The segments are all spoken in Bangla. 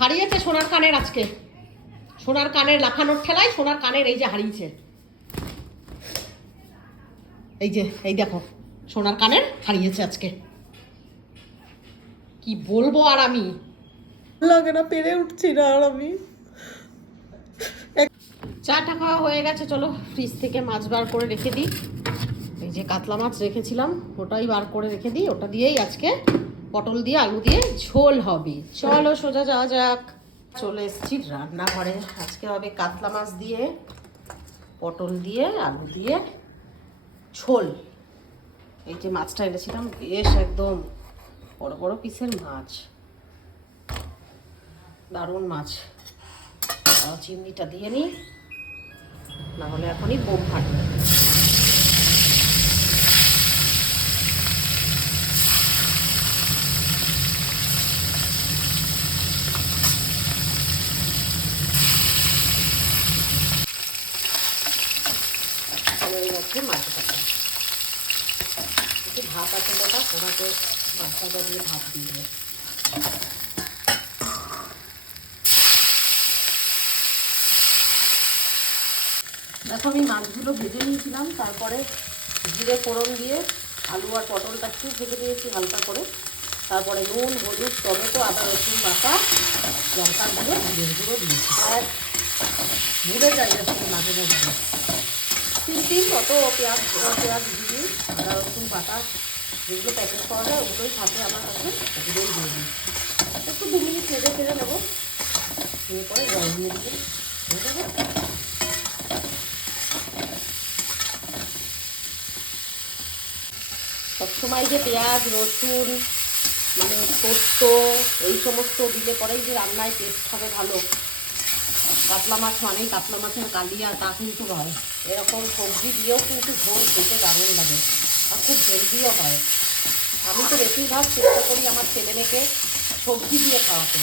হারিয়েছে সোনার কানের আজকে, সোনার কানের লাফানোর ঠেলায় সোনার কানের এই যে হারিয়েছে, এই যে এই দেখো সোনার কানের হারিয়েছে আজকে। কি বলবো আর আমি, লাগে না, পেরে উঠছি না আর আমি। চাটা খাওয়া হয়ে গেছে, চলো ফ্রিজ থেকে মাছ বার করে রেখে দিই। এই যে কাতলা মাছ রেখেছিলাম ওটাই বার করে রেখে দিই, ওটা দিয়েই আজকে পটল দিয়ে আলু দিয়ে ঝোল হবে। চলো সোজা যাওয়া যাক। চলে এসেছি রান্নাঘরে। আজকে হবে কাতলা মাছ দিয়ে পটল দিয়ে আলু দিয়ে ঝোল। এই যে মাছটা এনেছিলাম বেশ একদম বড় বড় পিসের মাছ, দারুণ মাছ। চিমনিটা দিয়ে নিই, না হলে এখনই বোম ফাটবে। মাছ কাটা একটু ভাত আছে দাদা, ওনাকে মাছটা দিয়ে ভাত দিয়ে দেবে। দেখো আমি মাছগুলো ভেজে নিয়েছিলাম, তারপরে জিরে ফোড়ন দিয়ে আলু আর পটলটা একটু ভেজে নিয়েছি হালকা করে, তারপরে নুন হলুদ টমেটো আদা রসুন বাটা লঙ্কা দিয়ে জিরে গুঁড়ো দিয়েছি। আর ভুলে যাই যাচ্ছে মাঝে মধ্যে তিন কত পেঁয়াজ দিয়ে আদা রসুন বাটা যেগুলো প্যাকেট পাওয়া যায় ওগুলোই থাকে আমার কাছে, ওগুলোই দিয়ে দিই। একটু 2 মিনিট ভেজে নেবো, এরপরে জল দিয়ে দিবি। সবসময় যে পেঁয়াজ রসুন মানে পোস্ত এই সমস্ত দিলে পরেই যে রান্নায় টেস্ট হবে ভালো, কাতলা মাছ মানেই কাতলা মাছের কালিয়া তা কিন্তু হয়। এরকম সবজি দিয়েও কিন্তু ঝোল খেতে দারুণ লাগে আর খুব হেলদিও হয়। আমি তো বেশিরভাগ চেষ্টা করি আমার ছেলে মেয়েকে সবজি দিয়ে খাওয়াতে,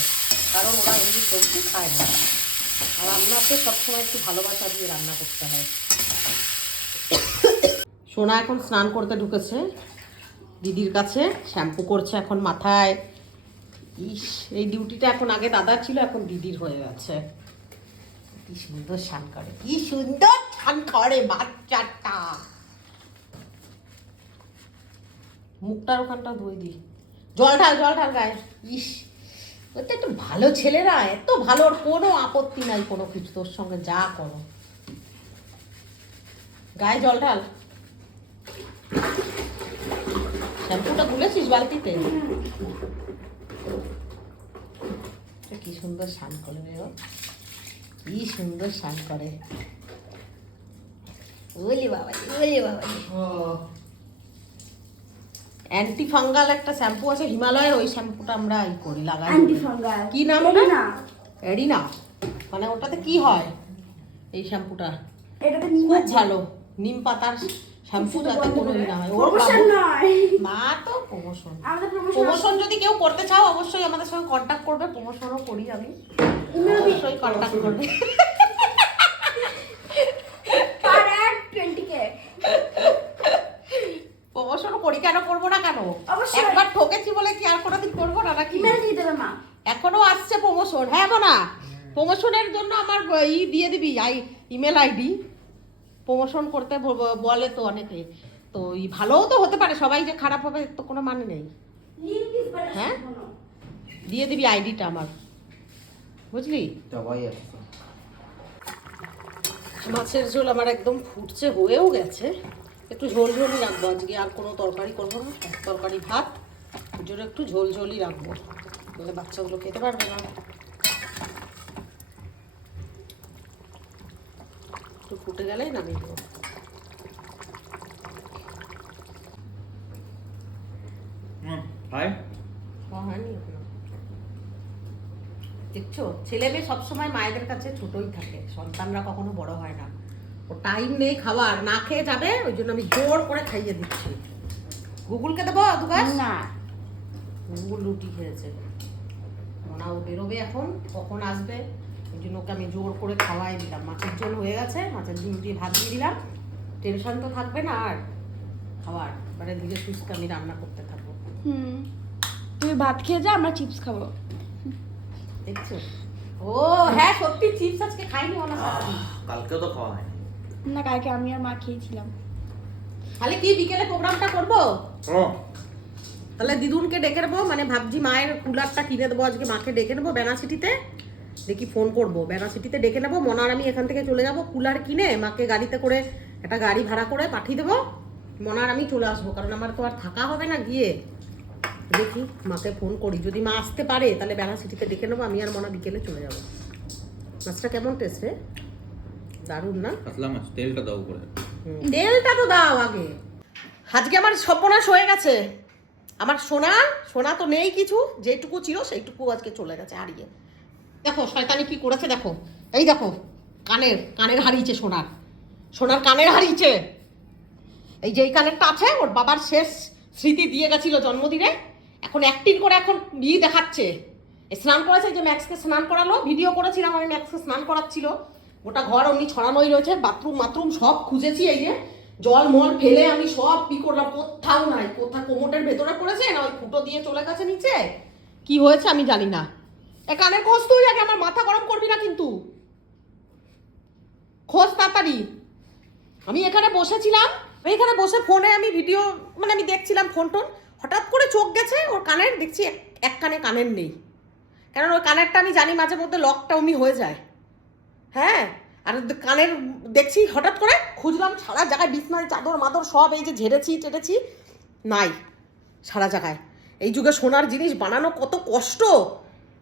কারণ ওরা এমনি সবজি খায় না। আর রান্নাতে সবসময় একটু ভালোবাসা দিয়ে রান্না করতে হয়। সোনা এখন স্নান করতে ঢুকেছে দিদির কাছে, শ্যাম্পু করছে এখন মাথায়। ইস, এই ডিউটিটা এখন আগে দাদার ছিল, এখন দিদির হয়ে গেছে। কি সুন্দর স্নান করে, কি সুন্দর স্নান করে বাচ্চাটা। মুখটার ওখানটা ধুয়ে দিই, জল ঢাল গায়ে। ইস, ওই তো একটু ভালো ছেলেরা এত ভালো, ওর কোনো আপত্তি নাই কোনো কিছু, তোর সঙ্গে যা করো গায়ে জল ঢাল। শ্যাম্পুটা গুলেছিস বালতিতে? কি সুন্দর স্নান করে ও, কি সুন্দর স্নান করে। ওলে বাবা ওলে বাবা। অ্যান্টি ফাঙ্গাল একটা শ্যাম্পু আছে হিমালয়ের, ওই শ্যাম্পুটা আমরা ই করি লাগাই। কি নাম ওটা? এরিনা। মানে ওটাতে কি হয় এই শ্যাম্পুটা? এটাতে খুব ভালো নিম পাতার শ্যাম্পু, যাতে কোনো না হয়। ওর মা তো প্রমোশন যদি কেউ করতে চাও অবশ্যই আমাদের সঙ্গে কন্ট্যাক্ট করবে, প্রমোশনও করি আমি, অবশ্যই কন্ট্যাক্ট করবে। প্রমোশনও করি, কেন করবো না, কেন একবার ঠকেছি বলে কি আর কোনোদিন করবো না নাকি? এখনো আসছে প্রমোশন। হ্যাঁ না, প্রমোশনের জন্য আমার ই দিয়ে দিবি, ইমেল আইডি। প্রমোশন করতে বলে তো অনেকে, তো ভালোও তো হতে পারে, সবাই যে খারাপ হবে তো কোনো মানে নেই। হ্যাঁ দিয়ে দিবি আইডিটা আমার, বুঝলি? মাছের ঝোল আমার একদম ফুটছে, হয়েও গেছে। একটু ঝোলই রাখবো আজকে, আর কোনো তরকারি করবো না, তরকারি ভাত ওর জন্য একটু ঝোলই রাখবো, বলে বাচ্চাগুলো খেতে পারবে না। একটু ফুটে গেলেই নামিয়ে দেবো। দেখছো, ছেলে মেয়ে সবসময় মায়েদের কাছে ছোটই থাকে, সন্তানরা কখনো বড় হয় না। ও টাইম নেই খাবার, না খেয়ে যাবে, ওই জন্য আমি জোর করে খাইয়ে দিচ্ছি। গুগলকে দেবো দুগাছ না, গুগল রুটি খেয়েছে, ওনাও বেরোবে এখন, কখন আসবে, ওই জন্য ওকে আমি জোর করে খাওয়াই দিলাম। মাছের ঝোল হয়ে গেছে, মাছের ঝোল দিয়ে ভাত দিয়ে দিলাম, টেনশন তো থাকবে না আর খাবার, মানে ধীরে সুস্থ আমি রান্না করতে থাকবো। তুমি ভাত খেয়ে যা, আমরা চিপস খাবো। দেখছো? ও হ্যাঁ, সত্যি চিপস আজকে খাইনি ওনা। কালকেও তো খাওয়া হয়নি। না, কালকে আমি আর মা খেয়েছিলাম। তাহলে কি বিকেলে প্রোগ্রামটা করবো? তাহলে দিদুনকে ডেকে নেবো, মানে ভাবছি মায়ের কুলারটা কিনে দেবো আজকে, মাকে ডেকে নেবো বেনাসিটিতে, দেখি ফোন করবো, বেনাসিটিতে ডেকে নেবো। মনার আমি এখান থেকে চলে যাব, কুলার কিনে মাকে গাড়িতে করে একটা গাড়ি ভাড়া করে পাঠিয়ে দেবো। মনার আমি চলে আসবো, কারণ আমার তো আর থাকা হবে না গিয়ে। দেখি মাকে ফোন করি, যদি মা আসতে পারে তাহলে বেনাসিটিতে ডেকে নেবো, আমি আর মনা বিকেলে চলে যাবো। মাছটা কেমন টেস্ট রে? দারুণ না? কাতলা মাছ, তেলটা দাও করে। তেলটা তো দাও আগে। আজকে আমার সর্বনাশ হয়ে গেছে। আমার সোনা তো নেই কিছু, যেটুকু ছিল সেইটুকু আজকে চলে গেছে হারিয়ে। দেখো শয়তানি কি করেছে, দেখো এই দেখো, কানের হারিয়েছে, সোনার কানের হারিয়েছে। এই যে এই কানেরটা আছে, ওর বাবার শেষ স্মৃতি দিয়ে গেছিল জন্মদিনে, এখন অ্যাক্টিং করে এখন বিয়ে দেখাচ্ছে। স্নান করেছে, যে ম্যাক্সকে স্নান করালো, ভিডিও করেছিলাম আমি, ম্যাক্সকে স্নান করাচ্ছিল। গোটা ঘর অমনি ছড়ানোই রয়েছে, বাথরুম সব খুঁজেছি, এই যে জল মল ফেলে আমি সব কি করলাম, কোথাও নাই, কোমোটের ভেতরে পড়েছে না, ওই ফুটো দিয়ে চলে গেছে নিচে, কি হয়েছে আমি জানি না। এ কানের খোঁজ তুই আগে, আমার মাথা গরম করবি না কিন্তু, খোঁজ তাড়াতাড়ি। আমি এখানে বসেছিলাম, এখানে বসে ফোনে আমি ভিডিও, মানে আমি দেখছিলাম ফোন টোন, হঠাৎ করে চোখ গেছে ওর কানের, দেখছি এক কানে কানের নেই, কারণ ওই কানেরটা আমি জানি মাঝে মধ্যে লকটা অমনি হয়ে যায়। হ্যাঁ, আর কানের দেখছি হঠাৎ করে খুঁজলাম সারা জায়গায়, বিছনায় চাদর মাদর সব এই যে ঝেড়েছি টেটেছি, নাই সারা জায়গায়। এই যুগে সোনার জিনিস বানানো কত কষ্ট।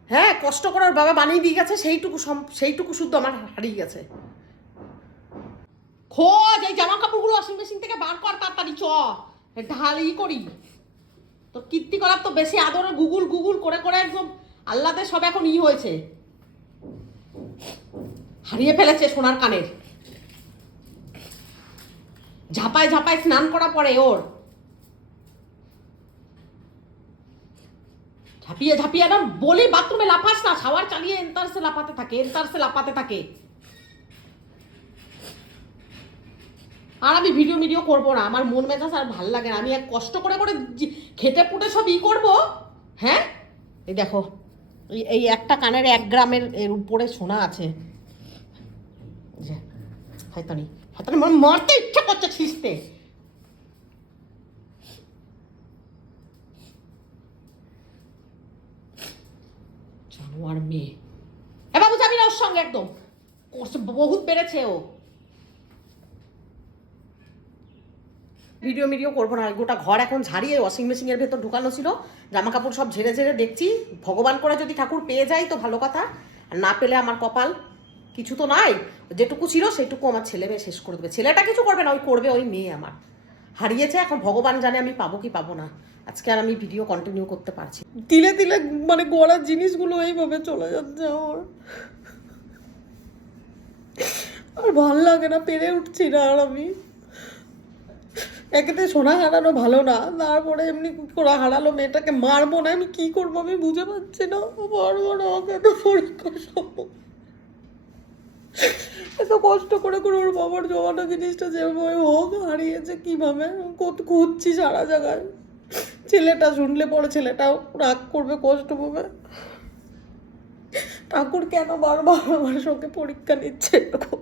হ্যাঁ, কষ্ট করার বাবা বানিয়ে দিয়ে গেছে, সেইটুকু শুদ্ধ আমার হারিয়ে গেছে। খোঁজ, এই জামা কাপড়গুলো ওয়াশিং মেশিন থেকে বার কর তাড়াতাড়ি, ঢালি করি। তো কীর্তি করার তো বেশি আদর, গুগল করে করে একদম আল্লাদের সব এখন হয়েছে, হারিয়ে ফেলেছে সোনার কানের। ঝাপায় স্নান করা পড়ে ওর, ঝাঁপিয়ে না বলি বাথরুমে লাফাস না, শাওয়ার চালিয়ে এন্তারসে লাফাতে থাকে। আর আমি ভিডিও করবো না, আমার মন মেজাজ আর ভাল লাগে না। আমি এক কষ্ট করে খেটে পুটে সব করবো। হ্যাঁ, এই দেখো, এই একটা কানের 1 গ্রামের এর উপরে সোনা আছে। হায়তানি মারতে ইচ্ছা করছে ছিঁচতে। জানোয়ার মেয়ে, এ বাবু যাবি না ওর সঙ্গে, একদম বহুত বেড়েছে ও। ভিডিও করবো না, গোটা ঘর এখন ঝাড়িয়ে ওয়াশিং মেশিনের ভেতর ঢুকানো ছিল, জামা কাপড় সব ঝেড়ে দেখছি। ভগবান করে যদি ঠাকুর পেয়ে যায় তো ভালো কথা, আর না পেলে আমার কপাল, কিছু তো নাই। যেটুকু ছিল সেটুকু আমার ছেলে মেয়ে শেষ করে দেবে। ছেলেটা কিছু করবে না, ওই মেয়ে আমার হারিয়েছে। এখন ভগবান জানে আমি পাবো কি পাবো না। আজকে আর আমি ভিডিও কন্টিনিউ করতে পারছি। তিলে মানে গড়ার জিনিসগুলো এইভাবে চলে যাচ্ছে আমার, আর ভাল লাগে না, পেরে উঠছি না। আর আমি একেতে সোনা হারানো ভালো না, তারপরে এমনি করে হারালো মেয়েটাকে, মারবো না, আমি কি করবো আমি বুঝে পাচ্ছি না। আমাকে এত পরীক্ষা এত কষ্ট করে ওর বাবার জমানো জিনিসটা যেভাবে হোক হারিয়েছে, কিভাবে খুঁজছি সারা জায়গায়। ছেলেটা শুনলে পরে ছেলেটাও রাগ করবে, কষ্ট পাবে। ঠাকুর কেন বারবার আমার সঙ্গে পরীক্ষা নিচ্ছে এরকম?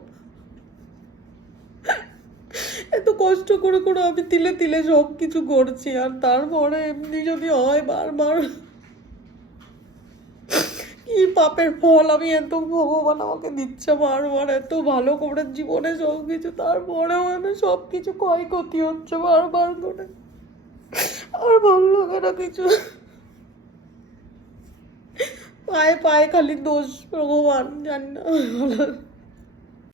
এত কষ্ট করে আমি তিলে সব কিছু করছি, আর তারপরে এমনি যদি হয় বারবার, কি পাপের ফল আমি এত ভগবান আমাকে দিচ্ছে বারবার, এত ভালো করে জীবনে সব কিছু, তারপরেও আমি সব কিছু ক্ষয়ক্ষতি হচ্ছে বারবার করে। আর ভালো লাগে না কিছু, পায়ে খালি দোষ, ভগবান জানি না।